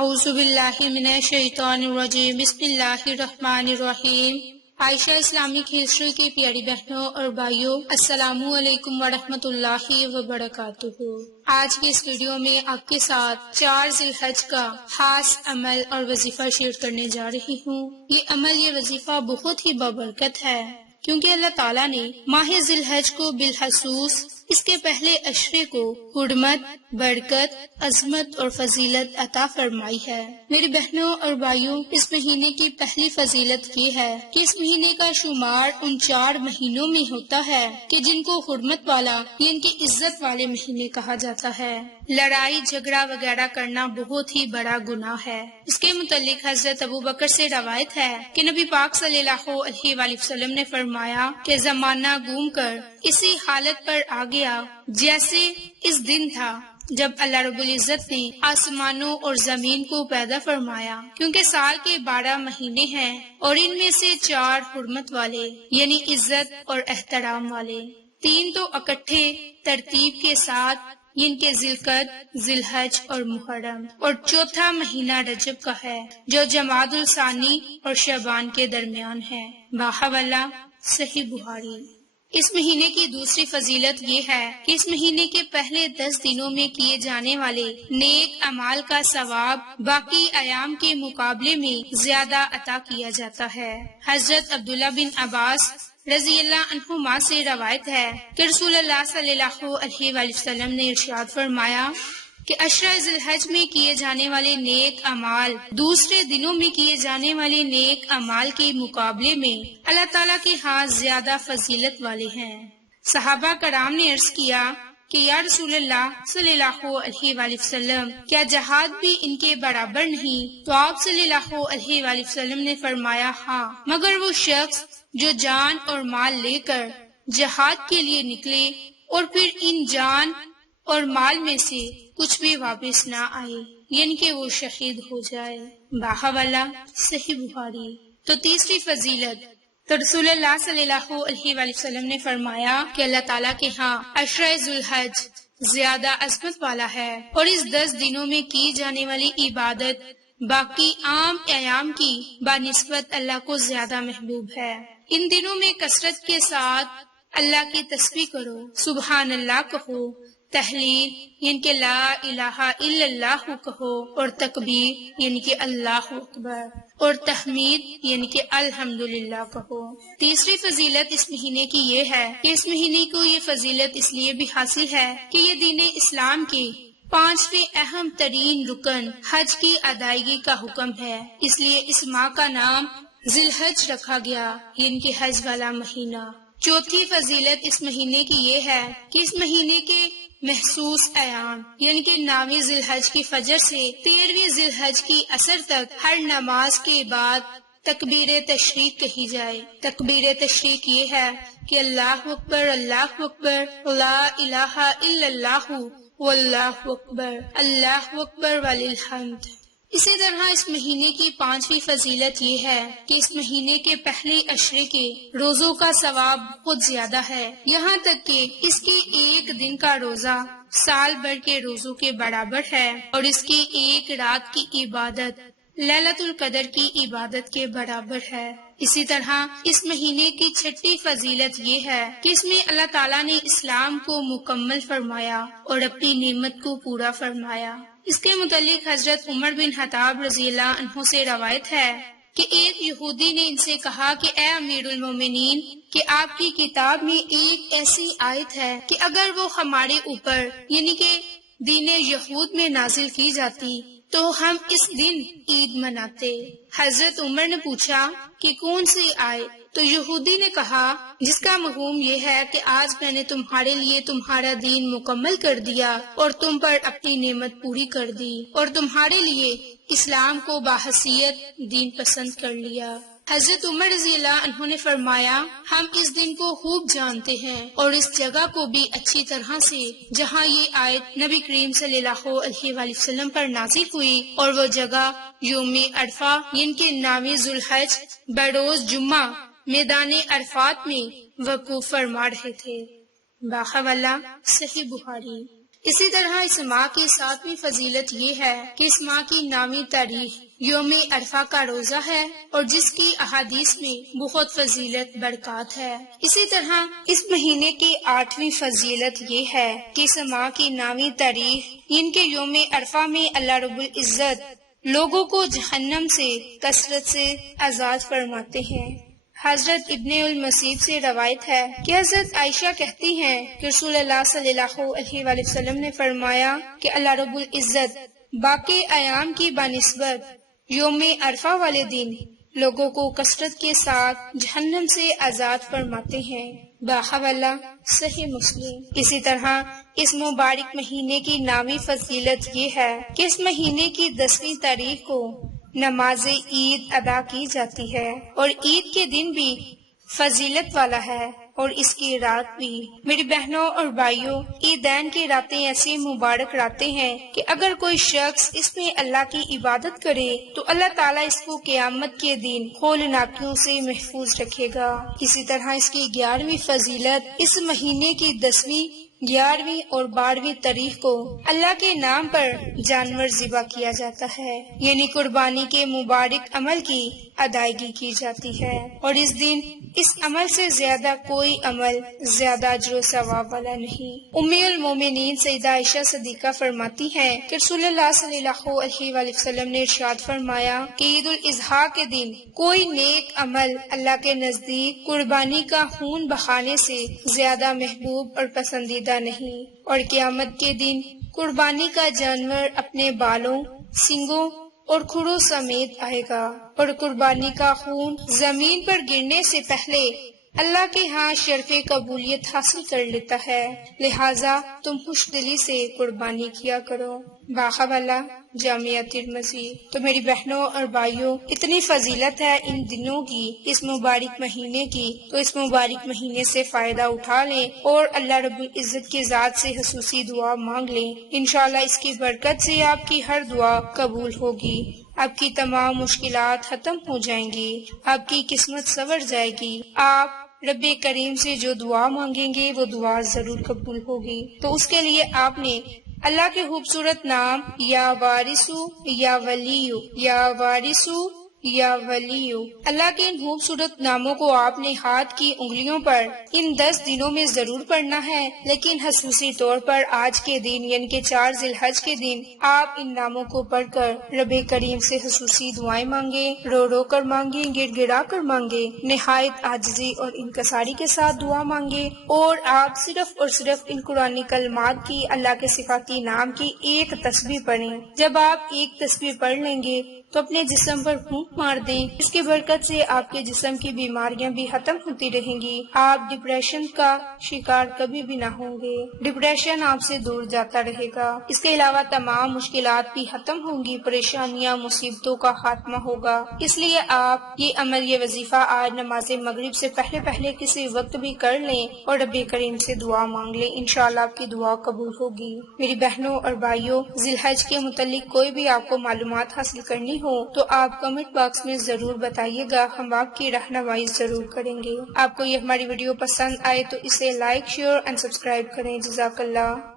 اعوذ باللہ من الشیطان الرجیم، بسم اللہ الرحمن الرحیم۔ عائشہ اسلامک ہسٹری کی پیاری بہنوں اور بھائیوں، السلام علیکم ورحمۃ اللہ وبرکاتہ۔ آج کے اس ویڈیو میں آپ کے ساتھ 4 ذی الحج کا خاص عمل اور وظیفہ شیئر کرنے جا رہی ہوں۔ یہ وظیفہ بہت ہی بابرکت ہے، کیونکہ اللہ تعالیٰ نے ماہ ذی الحج کو بالخصوص اس کے پہلے عشرے کو حرمت، برکت، عظمت اور فضیلت عطا فرمائی ہے۔ میری بہنوں اور بھائیوں، اس مہینے کی پہلی فضیلت یہ ہے کہ اس مہینے کا شمار ان 4 مہینوں میں ہوتا ہے کہ جن کو حرمت والا یعنی کہ عزت والے مہینے کہا جاتا ہے۔ لڑائی جھگڑا وغیرہ کرنا بہت ہی بڑا گناہ ہے۔ اس کے متعلق حضرت ابوبکر سے روایت ہے کہ نبی پاک صلی اللہ علیہ وآلہ وسلم نے فرمایا کہ زمانہ گھوم کر اسی حالت پر آ گیا جیسے اس دن تھا جب اللہ رب العزت نے آسمانوں اور زمین کو پیدا فرمایا، کیونکہ سال کے 12 مہینے ہیں اور ان میں سے 4 حرمت والے یعنی عزت اور احترام والے، 3 تو اکٹھے ترتیب کے ساتھ ان کے ذی القعدہ، ذی الحج اور محرم، اور 4تھا مہینہ رجب کا ہے جو جمادی الثانی اور شعبان کے درمیان ہے۔ باحوالہ صحیح بخاری۔ اس مہینے کی دوسری فضیلت یہ ہے کہ اس مہینے کے پہلے 10 دنوں میں کیے جانے والے نیک اعمال کا ثواب باقی ایام کے مقابلے میں زیادہ عطا کیا جاتا ہے۔ حضرت عبداللہ بن عباس رضی اللہ عنہما سے روایت ہے کہ رسول اللہ صلی اللہ علیہ وآلہ وسلم نے ارشاد فرمایا کہ عشرہ ذی الحج میں کیے جانے والے نیک اعمال دوسرے دنوں میں کیے جانے والے نیک اعمال کے مقابلے میں اللہ تعالیٰ کے ہاں زیادہ فضیلت والے ہیں۔ صحابہ کرام نے عرض کیا کہ یا رسول اللہ صلی اللہ علیہ وآلہ وسلم، کیا جہاد بھی ان کے برابر نہیں؟ تو آپ صلی اللہ علیہ وآلہ وسلم نے فرمایا ہاں، مگر وہ شخص جو جان اور مال لے کر جہاد کے لیے نکلے اور پھر ان جان اور مال میں سے کچھ بھی واپس نہ آئے، یعنی کہ وہ شہید ہو جائے۔ باحوالہ صحیح بخاری۔ تو تیسری فضیلت، تو رسول اللہ صلی اللہ علیہ وآلہ وسلم نے فرمایا کہ اللہ تعالیٰ کے ہاں عشرہ ذی الحج زیادہ عظمت والا ہے اور اس 10 دنوں میں کی جانے والی عبادت باقی عام ایام کی بنسبت اللہ کو زیادہ محبوب ہے۔ ان دنوں میں کثرت کے ساتھ اللہ کی تسبیح کرو، سبحان اللہ کہو، تحلیل یعنی کہ لا الہ الا اللہ کہو، اور تکبیر یعنی کہ اللہ اکبر، اور تحمید یعنی کہ الحمدللہ کہو۔ تیسری فضیلت اس مہینے کی یہ ہے کہ اس مہینے کو یہ فضیلت اس لیے بھی حاصل ہے کہ یہ دین اسلام کے 5ویں اہم ترین رکن حج کی ادائیگی کا حکم ہے، اس لیے اس ماہ کا نام ذی الحج رکھا گیا یعنی کہ حج والا مہینہ۔ چوتھی فضیلت اس مہینے کی یہ ہے کہ اس مہینے کے محسوس ایام یعنی کہ 9ویں ذی الحج کی فجر سے 13ویں ذی الحج کی عصر تک ہر نماز کے بعد تکبیر تشریق کہی جائے۔ تکبیر تشریق یہ ہے کہ اللہ اکبر لا الہ الا اللہ واللہ اکبر وللحمد۔ اسی طرح اس مہینے کی 5ویں فضیلت یہ ہے کہ اس مہینے کے پہلے عشرے کے روزوں کا ثواب بہت زیادہ ہے، یہاں تک کہ اس کے 1 دن کا روزہ سال بھر کے روزوں کے برابر ہے، اور اس کی 1 رات کی عبادت لیلۃ القدر کی عبادت کے برابر ہے۔ اسی طرح اس مہینے کی 6ٹھی فضیلت یہ ہے کہ اس میں اللہ تعالیٰ نے اسلام کو مکمل فرمایا اور اپنی نعمت کو پورا فرمایا۔ اس کے متعلق حضرت عمر بن خطاب رضی اللہ عنہ سے روایت ہے کہ ایک یہودی نے ان سے کہا کہ اے امیر المومنین، کہ آپ کی کتاب میں ایک ایسی آیت ہے کہ اگر وہ ہمارے اوپر یعنی کہ دین یہود میں نازل کی جاتی تو ہم اس دن عید مناتے۔ حضرت عمر نے پوچھا کہ کون سی آیت؟ تو یہودی نے کہا جس کا مفہوم یہ ہے کہ آج میں نے تمہارے لیے تمہارا دین مکمل کر دیا اور تم پر اپنی نعمت پوری کر دی، اور تمہارے لیے اسلام کو باحثیت دین پسند کر لیا۔ حضرت عمر رضی اللہ عنہ نے فرمایا ہم اس دن کو خوب جانتے ہیں اور اس جگہ کو بھی اچھی طرح سے جہاں یہ آیت نبی کریم صلی اللہ علیہ وآلہ وسلم پر نازل ہوئی، اور وہ جگہ یوم عرفہ یعنی کہ 9ویں ذی الحج بروز جمعہ میدان عرفات میں وقوف فرما رہے تھے۔ باحوالہ صحیح بخاری۔ اسی طرح اس ماہ کی 7ویں فضیلت یہ ہے کہ اس ماہ کی نامی تاریخ یوم عرفہ کا روزہ ہے اور جس کی احادیث میں بہت فضیلت برکات ہے۔ اسی طرح اس مہینے کی 8ویں فضیلت یہ ہے کہ اس ماہ کی نامی تاریخ ان کے یوم عرفہ میں اللہ رب العزت لوگوں کو جہنم سے کثرت سے آزاد فرماتے ہیں۔ حضرت ابن المسیب سے روایت ہے کہ حضرت عائشہ کہتی ہیں کہ رسول اللہ صلی اللہ علیہ وآلہ وسلم نے فرمایا کہ اللہ رب العزت باقی ایام کی بنسبت یوم عرفہ والے دن لوگوں کو کثرت کے ساتھ جہنم سے آزاد فرماتے ہیں۔ باحوالہ صحیح مسلم۔ اسی طرح اس مبارک مہینے کی نامی فضیلت یہ ہے کہ اس مہینے کی 10ویں تاریخ کو نماز عید ادا کی جاتی ہے اور عید کے دن بھی فضیلت والا ہے اور اس کی رات بھی۔ میری بہنوں اور بھائیوں، عیدین کی راتیں ایسی مبارک راتیں ہیں کہ اگر کوئی شخص اس میں اللہ کی عبادت کرے تو اللہ تعالیٰ اس کو قیامت کے دن ہولناکیوں سے محفوظ رکھے گا۔ اسی طرح اس کی 11ویں فضیلت اس مہینے کی 10ویں 11ویں اور 12ویں تاریخ کو اللہ کے نام پر جانور ذبح کیا جاتا ہے، یعنی قربانی کے مبارک عمل کی ادائیگی کی جاتی ہے، اور اس دن اس عمل سے زیادہ کوئی عمل زیادہ اجر و ثواب والا نہیں۔ ام المومنین سیدہ عائشہ صدیقہ فرماتی ہیں کہ رسول اللہ صلی اللہ علیہ وآلہ وسلم نے ارشاد فرمایا کہ عید الاضحیٰ کے دن کوئی نیک عمل اللہ کے نزدیک قربانی کا خون بہانے سے زیادہ محبوب اور پسندیدہ نہیں، اور قیامت کے دن قربانی کا جانور اپنے بالوں، سینگوں اور کھروں سمیت آئے گا، اور قربانی کا خون زمین پر گرنے سے پہلے اللہ کے ہاں شرف قبولیت حاصل کر لیتا ہے، لہٰذا تم خوش دلی سے قربانی کیا کرو۔ باحوالہ جامعہ ترمذی۔ تو میری بہنوں اور بھائیوں، اتنی فضیلت ہے ان دنوں کی، اس مبارک مہینے کی، تو اس مبارک مہینے سے فائدہ اٹھا لیں اور اللہ رب العزت کی ذات سے خصوصی دعا مانگ لیں۔ انشاءاللہ اس کی برکت سے آپ کی ہر دعا قبول ہوگی، آپ کی تمام مشکلات ختم ہو جائیں گی، آپ کی قسمت سنور جائے گی، آپ رب کریم سے جو دعا مانگیں گے وہ دعا ضرور قبول ہوگی۔ تو اس کے لیے آپ نے اللہ کے خوبصورت نام یا وارثو یا ولیو یا وارثو یا ولیو، اللہ کے ان خوبصورت ناموں کو آپ نے ہاتھ کی انگلیوں پر ان 10 دنوں میں ضرور پڑھنا ہے، لیکن خصوصی طور پر آج کے دن یعنی کہ 4 ذی الحج کے دن آپ ان ناموں کو پڑھ کر رب کریم سے خصوصی دعائیں مانگیں، رو رو کر مانگیں، گڑ گڑا کر مانگیں، نہایت عاجزی اور انکساری کے ساتھ دعا مانگیں، اور آپ صرف اور صرف ان قرآنی کلمات کی، اللہ کے صفاتی نام کی ایک تسبیح پڑھیں۔ جب آپ ایک تسبیح پڑھ لیں گے تو اپنے جسم پر پھونک مار دیں، اس کی برکت سے آپ کے جسم کی بیماریاں بھی ختم ہوتی رہیں گی، آپ ڈپریشن کا شکار کبھی بھی نہ ہوں گے، ڈپریشن آپ سے دور جاتا رہے گا۔ اس کے علاوہ تمام مشکلات بھی ختم ہوں گی، پریشانیاں مصیبتوں کا خاتمہ ہوگا۔ اس لیے آپ یہ عمل، یہ وظیفہ آج نماز مغرب سے پہلے کسی وقت بھی کر لیں اور رب کریم سے دعا مانگ لیں، انشاءاللہ آپ کی دعا قبول ہوگی۔ میری بہنوں اور بھائیوں، ذی الحج کے متعلق کوئی بھی آپ کو معلومات حاصل کرنی ہو تو آپ کمنٹ باکس میں ضرور بتائیے گا، ہم آپ کی رہنمائی ضرور کریں گے۔ آپ کو یہ ہماری ویڈیو پسند آئے تو اسے لائک، شیئر اینڈ سبسکرائب کریں۔ جزاک اللہ۔